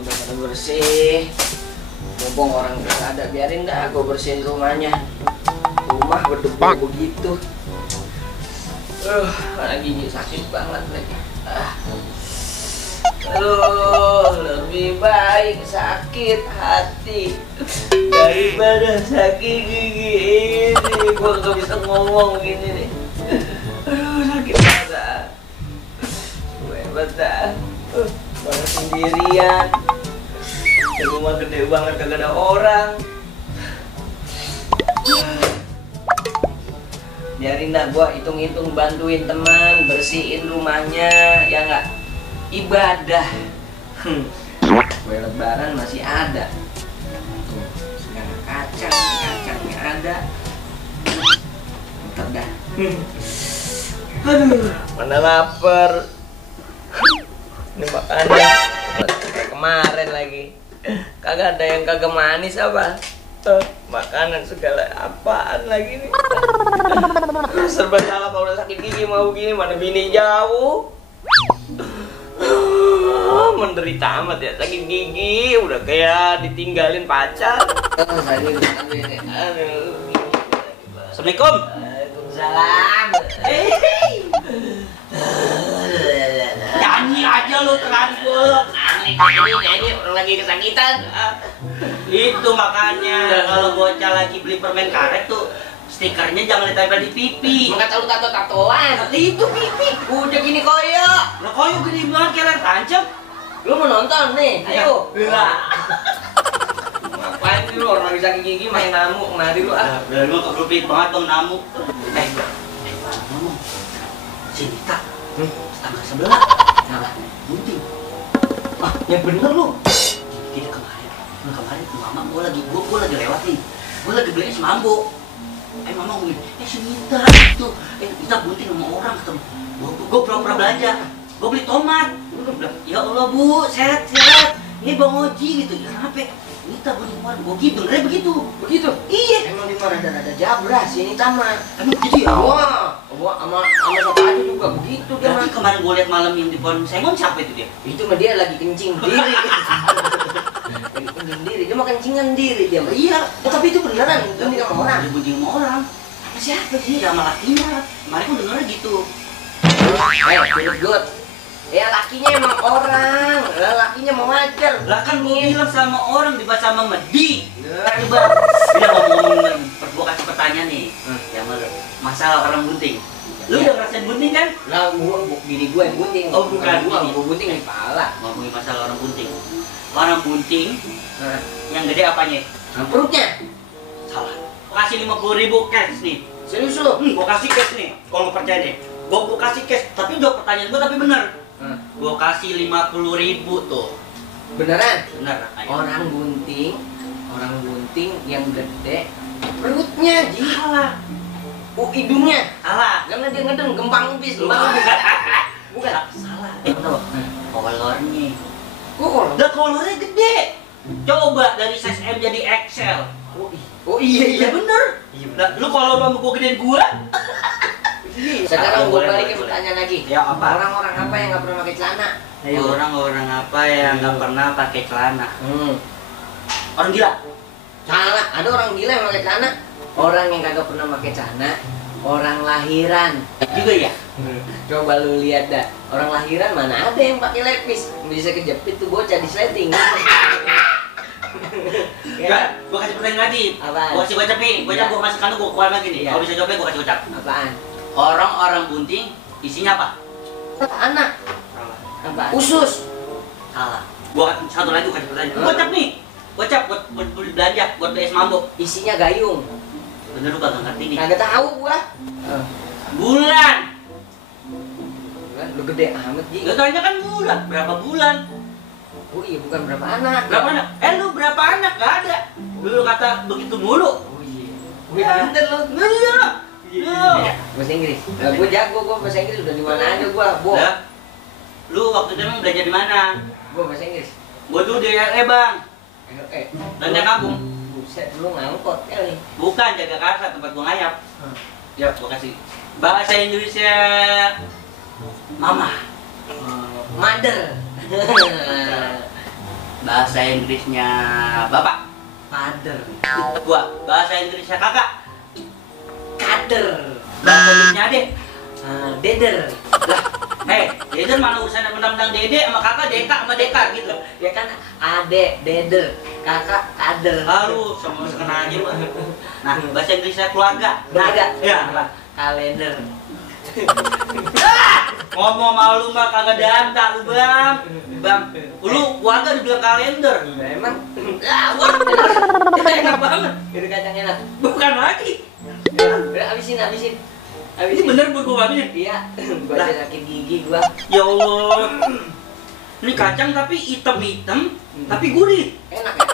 Udah pada bersih. Mumpung orang nggak ada, biarin dah gue bersihin rumahnya. Rumah berdebu begitu. Mana gigi sakit banget lagi. Lebih baik sakit hati daripada sakit gigi ini. Gue gak bisa ngomong gini nih. Sakit banget. Gue betah. Mana sendirian. Di rumah gede banget, kagak ada orang. Biarin dah, gua hitung-hitung bantuin teman bersihin rumahnya, ya nggak? Ibadah. Kue lebaran masih ada. Tuh, segala kacangnya ada. Ntar dah. Aduh, mana lapar. Ini makannya kayak kemarin lagi. Kagak ada yang kagak manis apa? Makanan segala apaan lagi nih? Serba salah kalau udah sakit gigi mau gini, mana bini jauh. Menderita amat ya, sakit gigi udah kayak ditinggalin pacar. Assalamualaikum. Waalaikumsalam. Nyanyi aja lu terangkul. Nyanyi orang lagi kesakitan. Itu makanya kalau bocah lagi beli permen karet tuh stikernya jangan ditempel di pipi. Maka lu tato-tatoan. Itu pipi. Udah gini koyo. Lah koyo gede banget kayak layar tancap. Lu mau nonton nih? Ayo. Ngapain sih lu orang lagi sakit gigi main namu kemari lu ah. Udah lu keblupit banget dong namu. Ngomong. Si Nita. Tangga sebelah. Salah. Gunting. Ah, yang bener lu. Kita kemarin mama gua lagi lewat nih. Gua lagi beli es mambo. Mama gue, si Nita itu. Nita gunting sama orang ketemu. Gua pura-pura belanja. Gua beli tomat. Gua bilang, ya Allah Bu, sehat. Ini Bang Oji gitu. Ya kenapa? Nita gunting kemarin. Gua gitu, benernya begitu. Begitu? Iya. Emang di mana ada jabra si Nita mah. Emang begitu ya? Wah, sama siapa aja juga begitu dia mah. Berarti kemarin gua liat malam yang di pohon sengon siapa itu dia? Itu mah dia lagi kencing diri. Lagi kencing diri, dia mau kencingan diri dia mah. Iya. Tapi itu beneran gunting sama orang. Dia gunting sama orang. Sama siapa sih? Sama lakinya. Kemarin gua dengernya gitu. Good. Ya lakinya emang orang, lakinya mau ngajar. Lah kan gua bilang sama orang dibaca sama Medi. Coba. Bila ngomong gua kasih pertanyaan nih. Yang masalah orang gunting. Lu udah ngerasain gunting kan? Lah bini gua yang gunting. Oh bukan, gua gunting di kepala. Ngomongin masalah orang gunting. Orang gunting yang gede apanya? Perutnya. Salah. Gua kasih 50.000 cash nih. Serius lu? Gua kasih cash nih. Kalau nggak percaya deh. Gua kasih cash. Tapi udah pertanyaan gua tapi bener. Gua kasih 50.000 tuh. Beneran? Bener. Orang gunting yang gede perutnya Ji. Salah. Hidungnya. Salah. Karena dia ngedeng gempang bis. Bukan. Salah. Betul. Kolornya. Kok Udah kolornya gede. Coba dari size M jadi XL. Oh iya Bener. Iya. Lu kalau mau gua gedein gua. Sekarang gue balik ke pertanyaan lagi. Ya apa? Orang-orang apa yang nggak pernah pakai celana? Orang-orang apa yang nggak pernah pakai celana? Orang gila. Salah. Ada orang gila yang pakai celana. Orang yang kagak pernah pakai celana Orang lahiran. Juga ya? Coba lu lihat dah, orang lahiran mana ada yang pakai lepis? Bisa kejepit tuh bocah di sleting. Enggak, gua kasih pertanyaan lagi. Apaan? Gua kasih gocap nih, gocap gua masih kanu gua keluar lagi nih. Iya. Kalau bisa jawabnya gua kasih gocap. Apaan? Orang-orang bunting isinya apa? Anak. Salah. Apa? Usus. Salah. Gua satu lagi gua kasih pertanyaan. Gocap nih. Gocap buat beli belanja, buat beli es mambo. Isinya gayung. Bener lu kagak ngerti nih. Kagak tahu gua. Bulan. Lu gede amat, Ji. Lu tanya kan bulan, berapa bulan? Oh iya, bukan berapa anak. Berapa anak? Lu berapa anak? Gak ada. Lu kata begitu mulu. Oh iya. Wih, pinter lu. Iya. Iya. Bahasa Inggris. Lah gua jago, gua bahasa Inggris udah di mana aja gua, Bo. Lah, lu waktu itu emang belajar di mana? Gua bahasa Inggris. Gua dulu di LA, Bang. Belanja kampung. Buset, lu ngangkot kali. Bukan jaga kasa tempat gua ngayap. Ya, gua kasih. Bahasa Inggrisnya Mama. Mother. Bahasa Inggrisnya Bapak. Father. Gua bahasa Inggrisnya Kakak. Kader. Bahasa Inggrisnya Adik. Deder. Lah, Deder mana urusan menang-menang Dede sama Kakak Deka sama Deka gitu. Ya kan ade, deder, kakak, kader. Harus sama sekena aja, Bang. Nah, bahasa Inggrisnya keluarga. Keluarga. Ya, Apa? Kalender. ngomong malu mah kagak danta lu, Bang. Bang, lu keluarga dibilang kalender. Emang Wah, enak banget. itu kacang enak. Bukan lagi. Udah habisin. Ini Habisin. bener gua habisin. Iya. Gua aja sakit gigi gua. Ya Allah. Ini kacang tapi hitam-hitam, tapi gurih. Enak ya?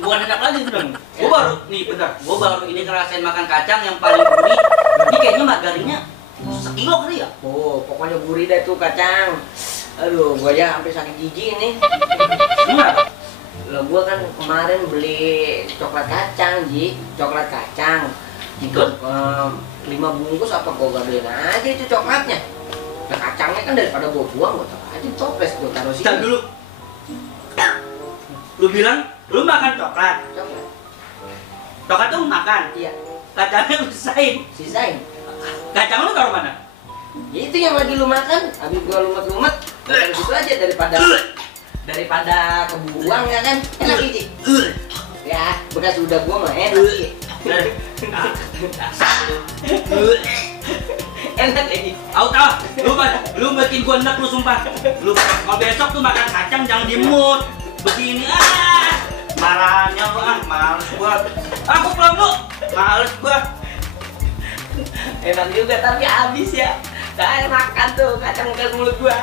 Bukan enak lagi tuh, Bang. Gua baru nih bentar. Gua baru ini ngerasain makan kacang yang paling gurih. Ini kayaknya margarinnya sekilo kali ya? Oh, pokoknya gurih dah tuh kacang. Aduh, gua aja sampai sakit gigi nih. Kenapa? Lah gua kan kemarin beli coklat kacang, Ji. Coklat kacang. Gitu? 5 bungkus apa gua gadein aja itu coklatnya. Nah, kacangnya kan daripada gua buang, gua taruh aja toples gua taruh sini. Bentar dulu. Lu bilang lu makan coklat. Coklat. Coklat tuh makan. Iya, Kacangnya lu sisain. sisain. Kacang lu taruh mana? Ya itu yang lagi lu makan, habis gua lumet-lumet, gua taruh situ aja daripada kebuang ya kan. Enak Ji. Ya, bekas udah gua mah enak Ji. Enak lagi. Tahu, lu bikin gua enak lu sumpah. Lu kalau besok tuh makan kacang jangan dimut. Begini marahannya lu males gua. Aku pulang lu. Males gua. Enak juga tapi habis ya. Saya makan tuh kacang ke mulut gua.